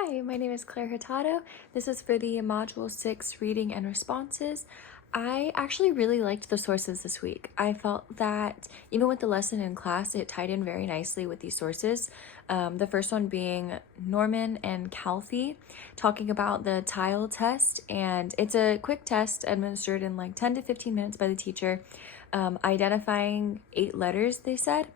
Hi, my name is Claire Hurtado. This is for the Module 6 Reading and Responses. I actually really liked the sources this week. I felt that even with the lesson in class, it tied in very nicely with these sources. The first one being Norman and Calfee talking about the tile test, and it's a quick test administered in like 10 to 15 minutes by the teacher, identifying 8 letters, they said.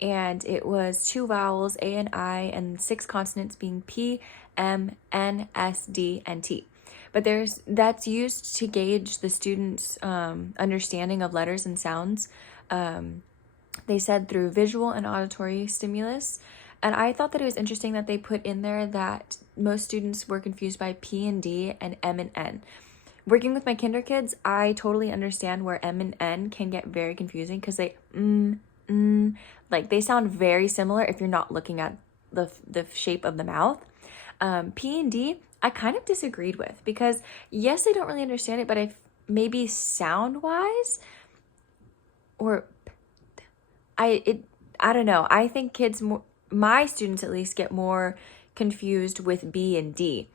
And it was 2 vowels, A and I, and 6 consonants being P, M, N, S, D, and T. But that's used to gauge the students' understanding of letters and sounds. They said through visual and auditory stimulus. And I thought that it was interesting that they put in there that most students were confused by P and D and M and N. Working with my kinder kids, I totally understand where M and N can get very confusing because they like they sound very similar if you're not looking at the shape of the mouth. P and D, I kind of disagreed with because yes, I don't really understand it, but maybe sound wise or I don't know. I think kids, my students at least, get more confused with B and D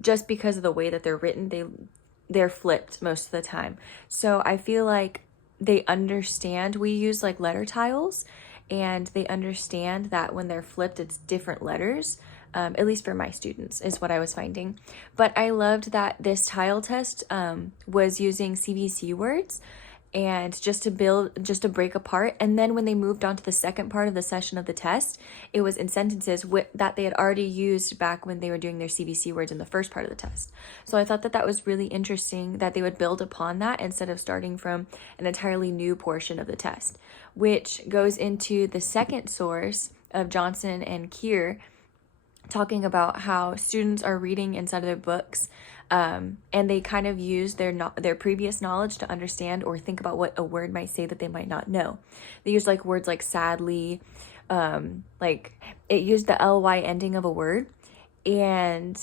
just because of the way that they're written. They're flipped most of the time. So I feel like they understand. We use like letter tiles, and they understand that when they're flipped, it's different letters. At least for my students is what I was finding. But I loved that this tile test was using CVC words and just to break apart. And then when they moved on to the second part of the session of the test, it was in sentences that they had already used back when they were doing their CVC words in the first part of the test. So I thought that that was really interesting that they would build upon that instead of starting from an entirely new portion of the test, which goes into the second source of Johnson and Keir, talking about how students are reading inside of their books, and they kind of use their previous knowledge to understand or think about what a word might say that they might not know. They use like words like sadly, like it used the ly ending of a word, and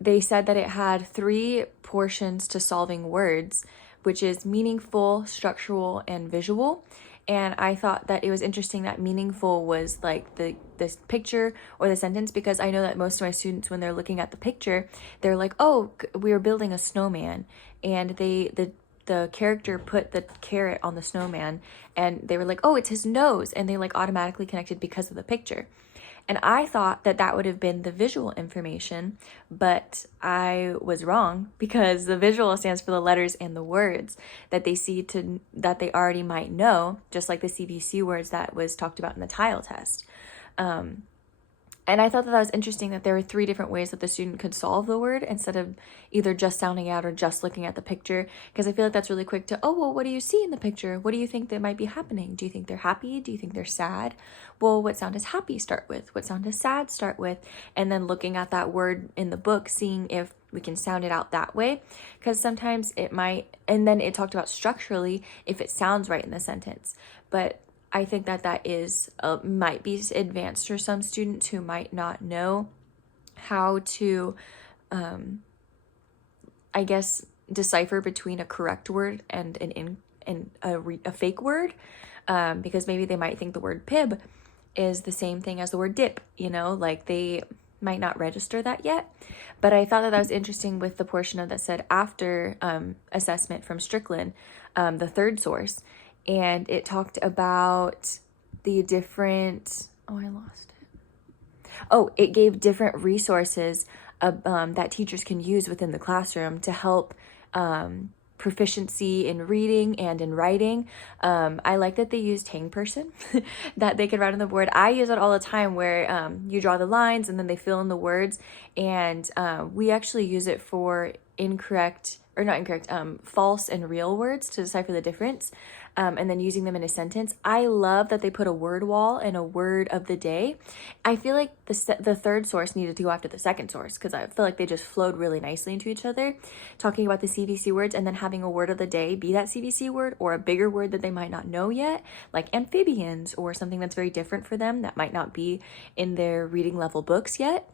they said that it had 3 portions to solving words, which is meaningful, structural, and visual. And I thought that it was interesting that meaningful was like this picture or the sentence, because I know that most of my students, when they're looking at the picture, they're like, oh, we are building a snowman, and the character put the carrot on the snowman, and they were like, oh, it's his nose, and they like automatically connected because of the picture. And I thought that that would have been the visual information, but I was wrong, because the visual stands for the letters and the words that they see that they already might know, just like the CVC words that was talked about in the tile test. And I thought that was interesting that there were 3 different ways that the student could solve the word instead of either just sounding out or just looking at the picture, because I feel like that's really quick to, oh, well, what do you see in the picture? What do you think that might be happening? Do you think they're happy? Do you think they're sad? Well, what sound does happy start with? What sound does sad start with? And then looking at that word in the book, seeing if we can sound it out that way, because sometimes it might, and then it talked about structurally if it sounds right in the sentence. But I think that that is might be advanced for some students who might not know how to, I guess, decipher between a correct word and a fake word, because maybe they might think the word pib is the same thing as the word dip, like they might not register that yet. But I thought that that was interesting with the portion of that said after assessment from Strickland, the third source. And it talked about the different, it gave different resources that teachers can use within the classroom to help proficiency in reading and in writing. I like that they used hang person that they could write on the board. I use it all the time, where you draw the lines and then they fill in the words. And we actually use it for false and real words to decipher the difference, and then using them in a sentence. I love that they put a word wall and a word of the day. I feel like the third source needed to go after the second source, because I feel like they just flowed really nicely into each other, talking about the CVC words and then having a word of the day be that CVC word or a bigger word that they might not know yet, like amphibians or something that's very different for them that might not be in their reading level books yet.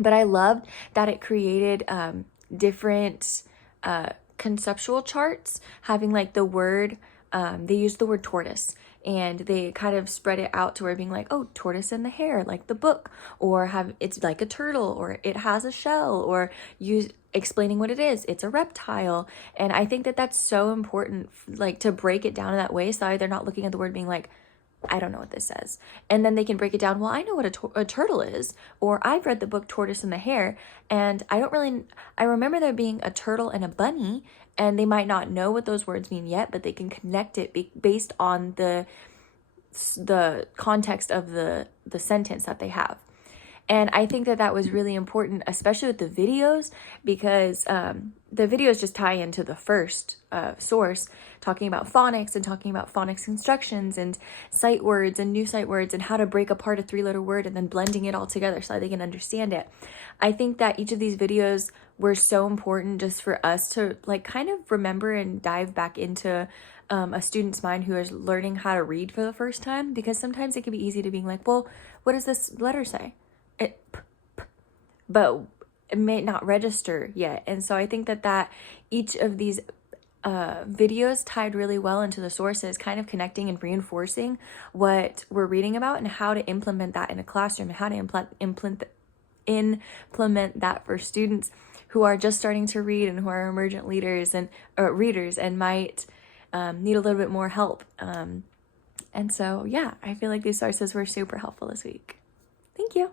But I loved that it created different conceptual charts, having like the word, they used the word tortoise and they kind of spread it out to where being like, oh, tortoise and the hare, like the book, or have it's like a turtle, or it has a shell, or use explaining what it is, it's a reptile. And I think that that's so important, like to break it down in that way, so they're not looking at the word being like, I don't know what this says. And then they can break it down. Well, I know what a turtle is, or I've read the book Tortoise and the Hare, and I remember there being a turtle and a bunny, and they might not know what those words mean yet, but they can connect it based on the context of the sentence that they have. And I think that that was really important, especially with the videos, because the videos just tie into the first source, talking about phonics and talking about phonics instructions and sight words and new sight words and how to break apart a 3-letter word and then blending it all together so that they can understand it. I think that each of these videos were so important just for us to like kind of remember and dive back into a student's mind who is learning how to read for the first time, because sometimes it can be easy to being like, well, what does this letter say? But it may not register yet. And so I think that each of these videos tied really well into the sources, kind of connecting and reinforcing what we're reading about and how to implement that in a classroom, and how to implement that for students who are just starting to read and who are emergent leaders and readers and might need a little bit more help. And so, yeah, I feel like these sources were super helpful this week. Thank you.